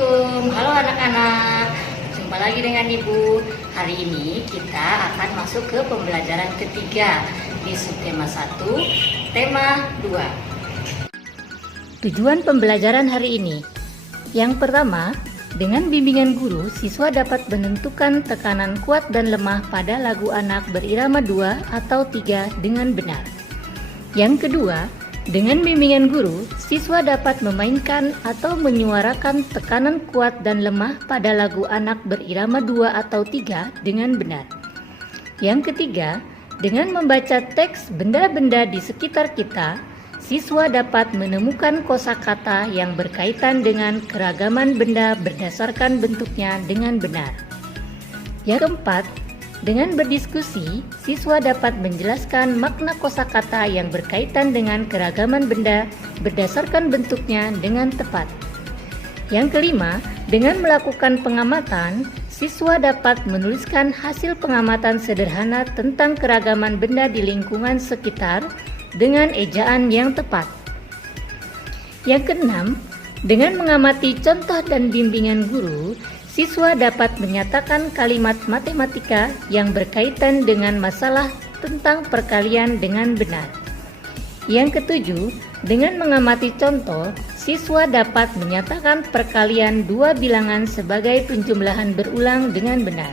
Assalamualaikum, halo anak-anak. Jumpa lagi dengan Ibu. Hari ini kita akan masuk ke pembelajaran ketiga di subtema 1, tema 2. Tujuan pembelajaran hari ini. Yang pertama, dengan bimbingan guru, siswa dapat menentukan tekanan kuat dan lemah pada lagu anak berirama 2 atau 3 dengan benar. Yang kedua, dengan bimbingan guru, siswa dapat memainkan atau menyuarakan tekanan kuat dan lemah pada lagu anak berirama 2 atau 3 dengan benar. Yang ketiga, dengan membaca teks benda-benda di sekitar kita, siswa dapat menemukan kosakata yang berkaitan dengan keragaman benda berdasarkan bentuknya dengan benar. Yang keempat, dengan berdiskusi, siswa dapat menjelaskan makna kosakata yang berkaitan dengan keragaman benda berdasarkan bentuknya dengan tepat. Yang kelima, dengan melakukan pengamatan, siswa dapat menuliskan hasil pengamatan sederhana tentang keragaman benda di lingkungan sekitar dengan ejaan yang tepat. Yang keenam, dengan mengamati contoh dan bimbingan guru, siswa dapat menyatakan kalimat matematika yang berkaitan dengan masalah tentang perkalian dengan benar. Yang ketujuh, dengan mengamati contoh, siswa dapat menyatakan perkalian dua bilangan sebagai penjumlahan berulang dengan benar.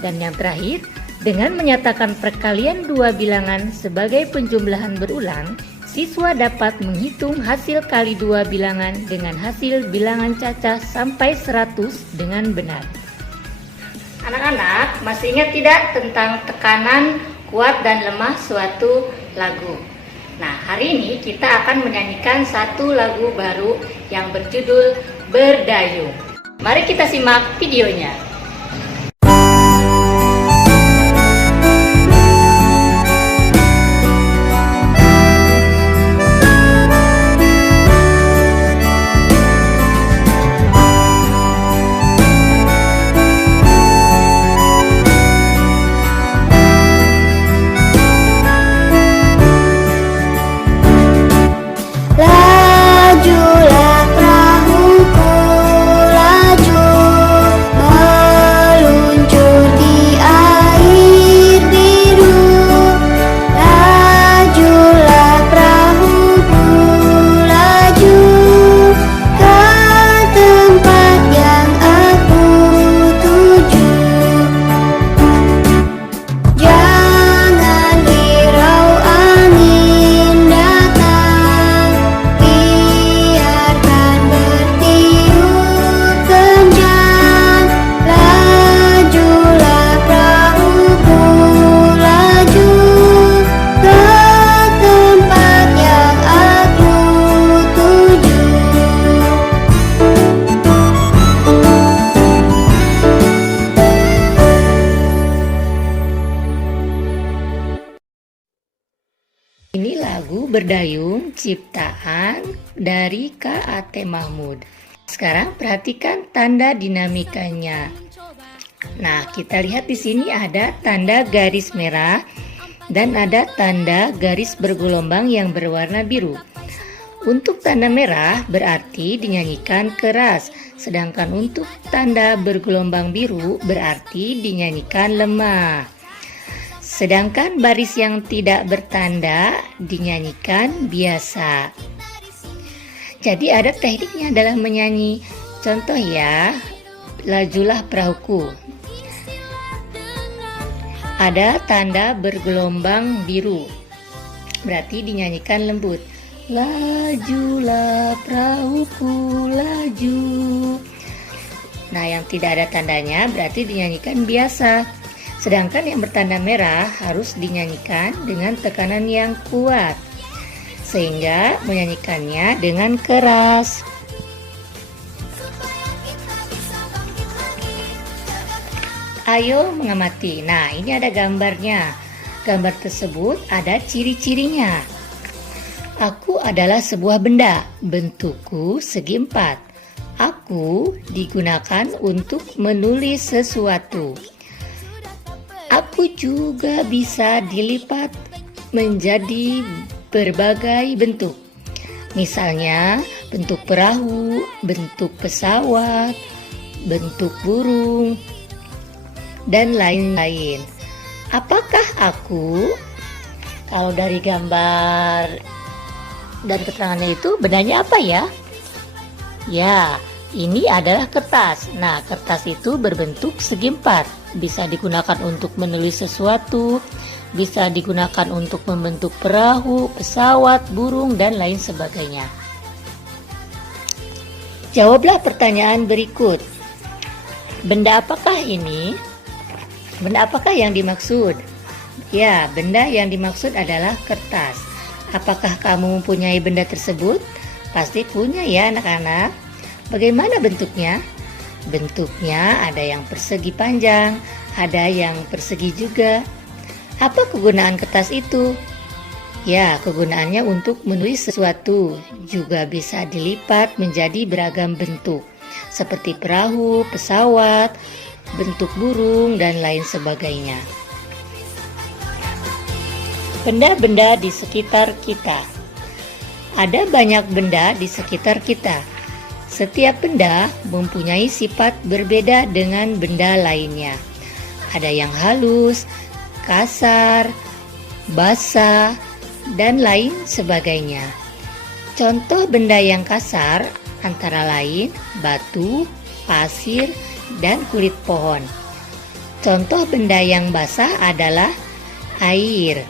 Dan yang terakhir, dengan menyatakan perkalian dua bilangan sebagai penjumlahan berulang, siswa dapat menghitung hasil kali dua bilangan dengan hasil bilangan cacah sampai 100 dengan benar. Anak-anak, masih ingat tidak tentang tekanan kuat dan lemah suatu lagu? Nah, hari ini kita akan menyanyikan satu lagu baru yang berjudul Berdayung. Mari kita simak videonya. Ini lagu Berdayung ciptaan dari K.A.T. Mahmud. Sekarang perhatikan tanda dinamikanya. Nah, kita lihat di sini ada tanda garis merah dan ada tanda garis bergelombang yang berwarna biru. Untuk tanda merah berarti dinyanyikan keras, sedangkan untuk tanda bergelombang biru berarti dinyanyikan lemah. Sedangkan baris yang tidak bertanda dinyanyikan biasa. Jadi ada tekniknya dalam menyanyi. Contoh ya, lajulah perahuku. Ada tanda bergelombang biru, berarti dinyanyikan lembut. Lajulah perahuku, laju. Nah, yang tidak ada tandanya berarti dinyanyikan biasa. Sedangkan yang bertanda merah harus dinyanyikan dengan tekanan yang kuat, sehingga menyanyikannya dengan keras. Ayo mengamati. Nah, ini ada gambarnya. Gambar tersebut ada ciri-cirinya. Aku adalah sebuah benda, bentukku segi empat. Aku digunakan untuk menulis sesuatu. Aku juga bisa dilipat menjadi berbagai bentuk. Misalnya, bentuk perahu, bentuk pesawat, bentuk burung, dan lain-lain. Apakah aku, kalau dari gambar dan keterangannya itu benarnya apa ya? Ya, ini adalah kertas. Nah, kertas itu berbentuk segi empat. Bisa digunakan untuk menulis sesuatu, bisa digunakan untuk membentuk perahu, pesawat, burung, dan lain sebagainya. Jawablah pertanyaan berikut. Benda apakah ini? Benda apakah yang dimaksud? Ya, benda yang dimaksud adalah kertas. Apakah kamu mempunyai benda tersebut? Pasti punya ya anak-anak. Bagaimana bentuknya? Bentuknya ada yang persegi panjang, ada yang persegi juga. Apa kegunaan kertas itu? Ya, kegunaannya untuk menulis sesuatu. Juga bisa dilipat menjadi beragam bentuk, seperti perahu, pesawat, bentuk burung, dan lain sebagainya. Benda-benda di sekitar kita. Ada banyak benda di sekitar kita. Setiap benda mempunyai sifat berbeda dengan benda lainnya. Ada yang halus, kasar, basah, dan lain sebagainya. Contoh benda yang kasar antara lain batu, pasir, dan kulit pohon. Contoh benda yang basah adalah air.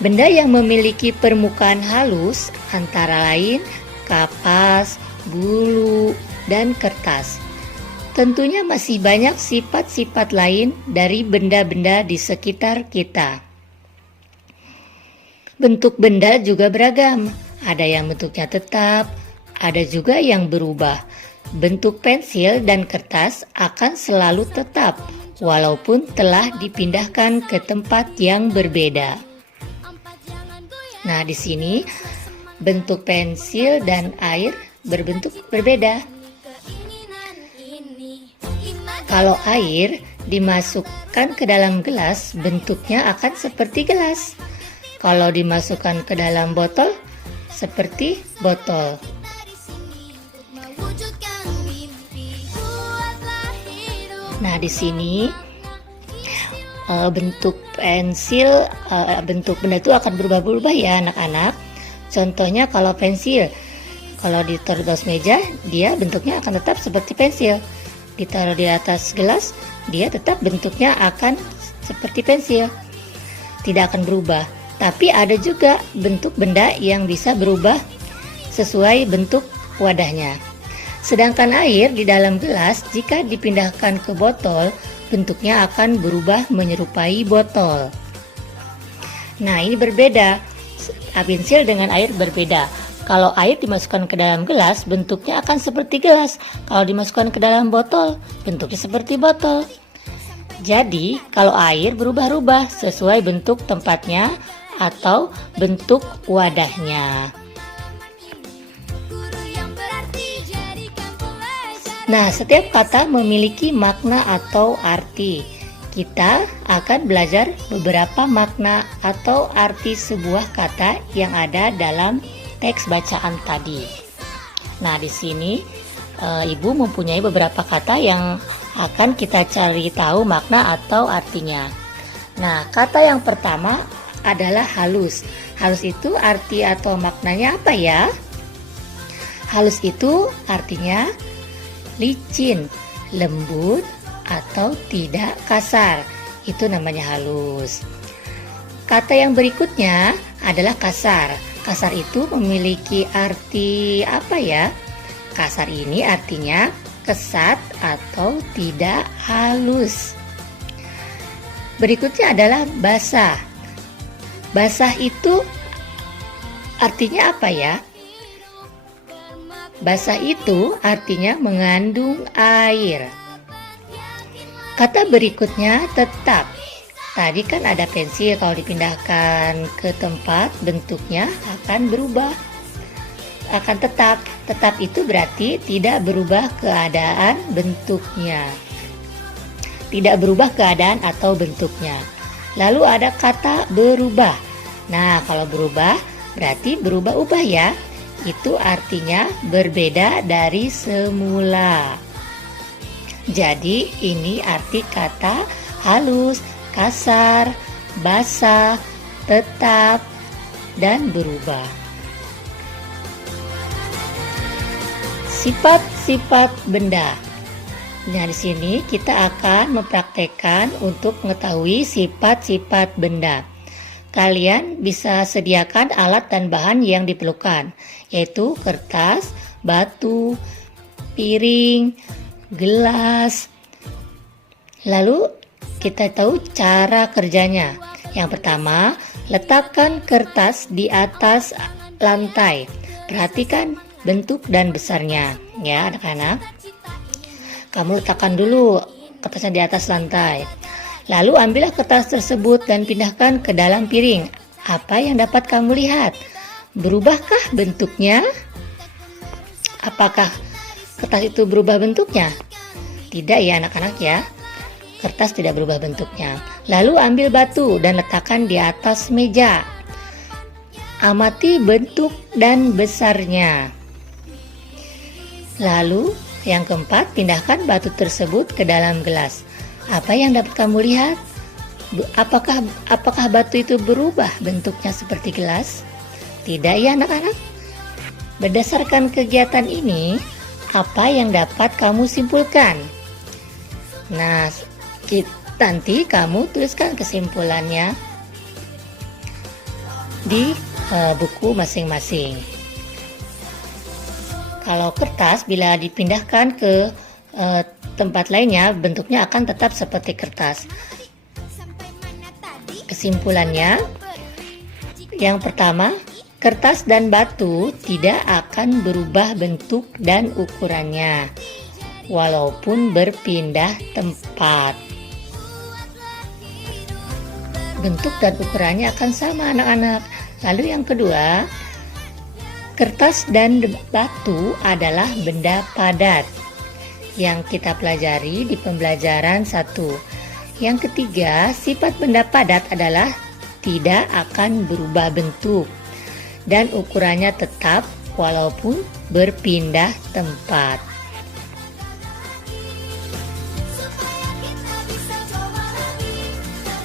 Benda yang memiliki permukaan halus antara lain kapas, bulu, dan kertas. Tentunya masih banyak sifat-sifat lain dari benda-benda di sekitar kita. Bentuk benda juga beragam. Ada yang bentuknya tetap, ada juga yang berubah. Bentuk pensil dan kertas akan selalu tetap, walaupun telah dipindahkan ke tempat yang berbeda. Nah, di sini bentuk pensil dan air berbentuk berbeda. Kalau air dimasukkan ke dalam gelas, bentuknya akan seperti gelas. Kalau dimasukkan ke dalam botol, seperti botol. Nah, di sini bentuk pensil, bentuk benda itu akan berubah-ubah ya anak-anak. Contohnya kalau pensil, kalau ditaruh di atas meja, dia bentuknya akan tetap seperti pensil. Ditaruh di atas gelas, dia tetap bentuknya akan seperti pensil. Tidak akan berubah. Tapi ada juga bentuk benda yang bisa berubah sesuai bentuk wadahnya. Sedangkan air di dalam gelas, jika dipindahkan ke botol, bentuknya akan berubah menyerupai botol. Nah, ini berbeda. Pensil dengan air berbeda. Kalau air dimasukkan ke dalam gelas, bentuknya akan seperti gelas. Kalau dimasukkan ke dalam botol, bentuknya seperti botol. Jadi, kalau air berubah-ubah sesuai bentuk tempatnya atau bentuk wadahnya. Nah, setiap kata memiliki makna atau arti. Kita akan belajar beberapa makna atau arti sebuah kata yang ada dalam teks bacaan tadi. Nah, di sini Ibu mempunyai beberapa kata yang akan kita cari tahu makna atau artinya. Nah, kata yang pertama adalah halus. Halus itu arti atau maknanya apa ya? Halus itu artinya licin, lembut, atau tidak kasar. Itu namanya halus. Kata yang berikutnya adalah kasar. Kasar itu memiliki arti apa ya? Kasar ini artinya kesat atau tidak halus. Berikutnya adalah basah. Basah itu artinya apa ya? Basah itu artinya mengandung air. Kata berikutnya tetap. Tadi kan ada pensil, kalau dipindahkan ke tempat bentuknya akan berubah. Akan tetap. Tetap itu berarti tidak berubah keadaan bentuknya. Tidak berubah keadaan atau bentuknya. Lalu ada kata berubah. Nah, kalau berubah berarti berubah-ubah ya. Itu artinya berbeda dari semula. Jadi ini arti kata halus, kasar, basah, tetap, dan berubah. Sifat-sifat benda. Nah, di sini kita akan mempraktekkan untuk mengetahui sifat-sifat benda. Kalian bisa sediakan alat dan bahan yang diperlukan, yaitu kertas, batu, piring, gelas. Lalu kita tahu cara kerjanya. Yang pertama, letakkan kertas di atas lantai. Perhatikan bentuk dan besarnya, ya anak-anak. Kamu letakkan dulu kertasnya di atas lantai. Lalu ambillah kertas tersebut dan pindahkan ke dalam piring. Apa yang dapat kamu lihat? Berubahkah bentuknya? Apakah kertas itu berubah bentuknya? Tidak ya anak-anak ya. Kertas tidak berubah bentuknya. Lalu ambil batu dan letakkan di atas meja. Amati bentuk dan besarnya. Lalu yang keempat, pindahkan batu tersebut ke dalam gelas. Apa yang dapat kamu lihat? Apakah batu itu berubah bentuknya seperti gelas? Tidak ya anak-anak? Berdasarkan kegiatan ini, apa yang dapat kamu simpulkan? Nah, nanti kamu tuliskan kesimpulannya di buku masing-masing. Kalau kertas bila dipindahkan ke tempat lainnya, bentuknya akan tetap seperti kertas. Kesimpulannya, yang pertama, kertas dan batu tidak akan berubah bentuk dan ukurannya, walaupun berpindah tempat. Bentuk dan ukurannya akan sama anak-anak. Lalu yang kedua, kertas dan batu adalah benda padat yang kita pelajari di pembelajaran 1. Yang ketiga, sifat benda padat adalah tidak akan berubah bentuk dan ukurannya tetap walaupun berpindah tempat.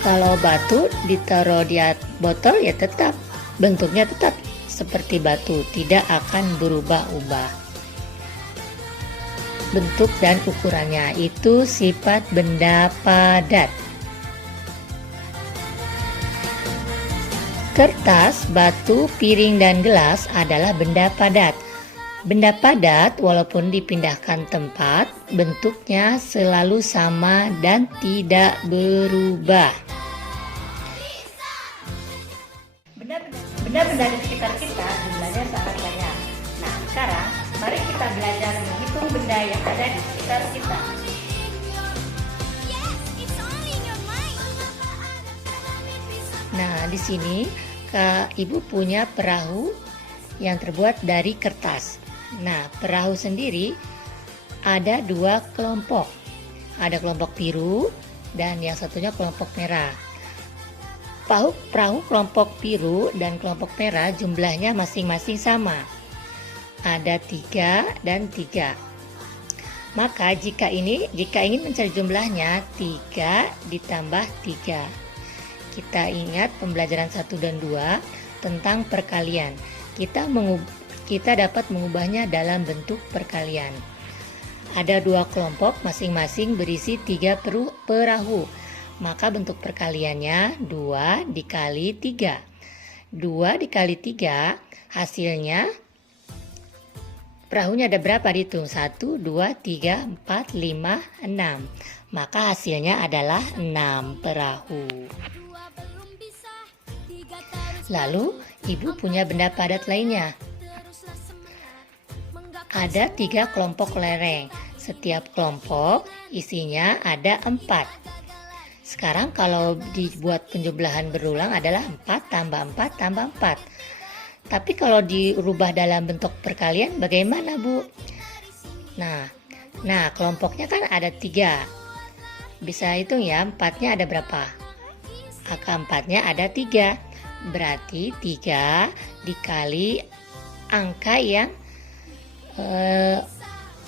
Kalau batu ditaruh di botol ya tetap bentuknya tetap seperti batu, tidak akan berubah-ubah. Bentuk dan ukurannya itu sifat benda padat. Kertas, batu, piring, dan gelas adalah benda padat. Benda padat walaupun dipindahkan tempat, bentuknya selalu sama dan tidak berubah. Benda-benda di sekitar kita jumlahnya sangat banyak. Nah, sekarang mari kita belajar menghitung benda yang ada di sekitar kita. Nah, di sini Ibu punya perahu yang terbuat dari kertas. Nah, perahu sendiri ada 2 kelompok. Ada kelompok biru dan yang satunya kelompok merah. Perahu kelompok biru dan kelompok merah jumlahnya masing-masing sama. Ada 3 dan 3. Maka jika ingin mencari jumlahnya 3 ditambah 3. Kita ingat pembelajaran 1 dan 2 tentang perkalian. Kita dapat mengubahnya dalam bentuk perkalian. Ada 2 kelompok masing-masing berisi 3 perahu. Maka bentuk perkaliannya 2 dikali 3. 2 dikali 3 hasilnya perahunya ada berapa dihitung? 1, 2, 3, 4, 5, 6. Maka hasilnya adalah 6 perahu. Lalu Ibu punya benda padat lainnya. Ada 3 kelompok lereng. Setiap kelompok isinya ada 4. Sekarang kalau dibuat penjumlahan berulang adalah 4 tambah 4 tambah 4. Tapi kalau dirubah dalam bentuk perkalian bagaimana, Bu? Nah, kelompoknya kan ada 3. Bisa hitung ya, 4-nya ada berapa? Angka 4-nya ada 3. Berarti 3 dikali angka yang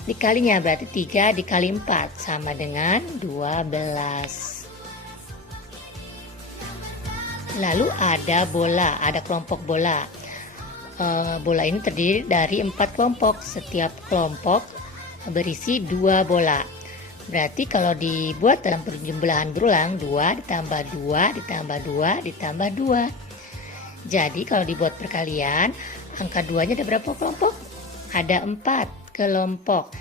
dikalinya, berarti 3 dikali 4 sama dengan 12. Lalu ada bola, ada kelompok bola. Bola ini terdiri dari 4 kelompok. Setiap kelompok berisi 2 bola. Berarti kalau dibuat dalam penjumlahan berulang, 2 ditambah 2 ditambah 2 ditambah 2. Jadi kalau dibuat perkalian, angka 2-nya ada berapa kelompok? Ada 4 kelompok.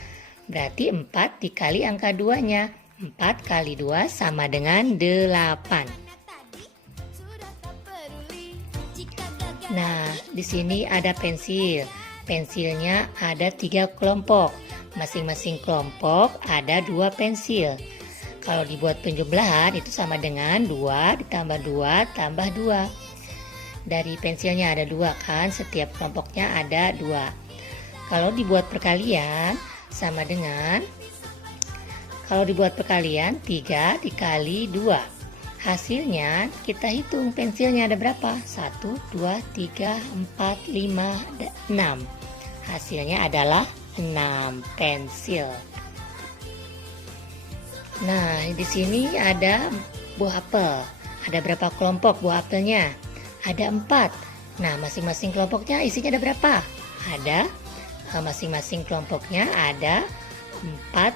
Berarti 4 dikali angka 2-nya. 4 kali 2 sama dengan 8. Nah, di sini ada pensil. Pensilnya ada 3 kelompok. Masing-masing kelompok ada 2 pensil. Kalau dibuat penjumlahan itu sama dengan 2 ditambah 2 tambah 2. Dari pensilnya ada 2 kan, setiap kelompoknya ada 2. Kalau dibuat perkalian sama dengan, kalau dibuat perkalian 3 dikali 2. Hasilnya kita hitung pensilnya ada berapa? 1, 2, 3, 4, 5, 6. Hasilnya adalah 6 pensil. Nah, di sini ada buah apel. Ada berapa kelompok buah apelnya? Ada 4. Nah, masing-masing kelompoknya isinya ada berapa? Ada masing-masing kelompoknya ada 4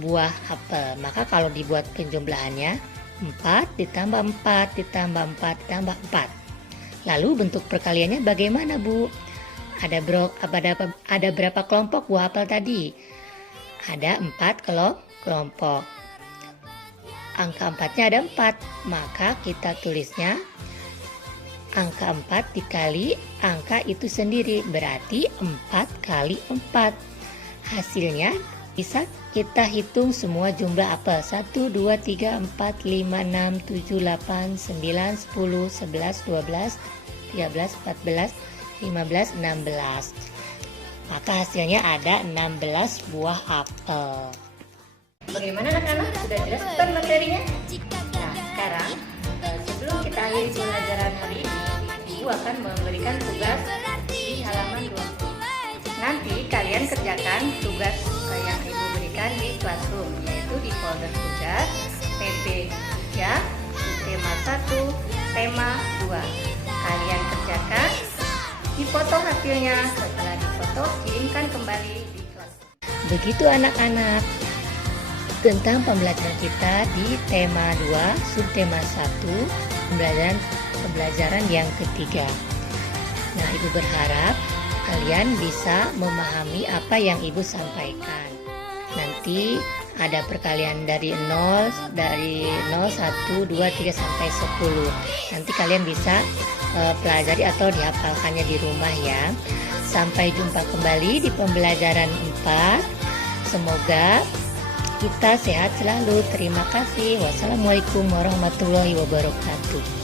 buah apel. Maka kalau dibuat penjumlahannya 4 ditambah 4 ditambah 4 ditambah 4. Lalu bentuk perkaliannya bagaimana, Bu? Ada berapa kelompok buah apel tadi? Ada 4 kelompok. Angka 4-nya ada 4. Maka kita tulisnya angka 4 dikali angka itu sendiri. Berarti 4 kali 4. Hasilnya bisa kita hitung semua jumlah apel. 1, 2, 3, 4, 5, 6, 7, 8, 9, 10, 11, 12, 13, 14, 15, 16. Maka hasilnya ada 16 buah apel. Bagaimana anak-anak? Sudah jelas bukan materinya? Nah, sekarang sebelum kita akhiri pembelajaran hari ini, Ibu akan memberikan tugas di halaman 20. Nanti kalian kerjakan tugas yang Ibu berikan di classroom, yaitu di folder tugas PP 3, tema 1, tema 2. Kalian kerjakan, dipoto hasilnya. Setelah dipoto, kirimkan kembali di kelas. Begitu anak-anak, tentang pembelajaran kita di tema 2, subtema 1, pembelajaran yang ketiga. Nah, Ibu berharap kalian bisa memahami apa yang Ibu sampaikan. Nanti ada perkalian dari 0, 1, 2, 3 sampai 10. Nanti kalian bisa pelajari atau dihafalkannya di rumah ya. Sampai jumpa kembali di pembelajaran 4. Semoga kita sehat selalu. Terima kasih. Wassalamualaikum warahmatullahi wabarakatuh.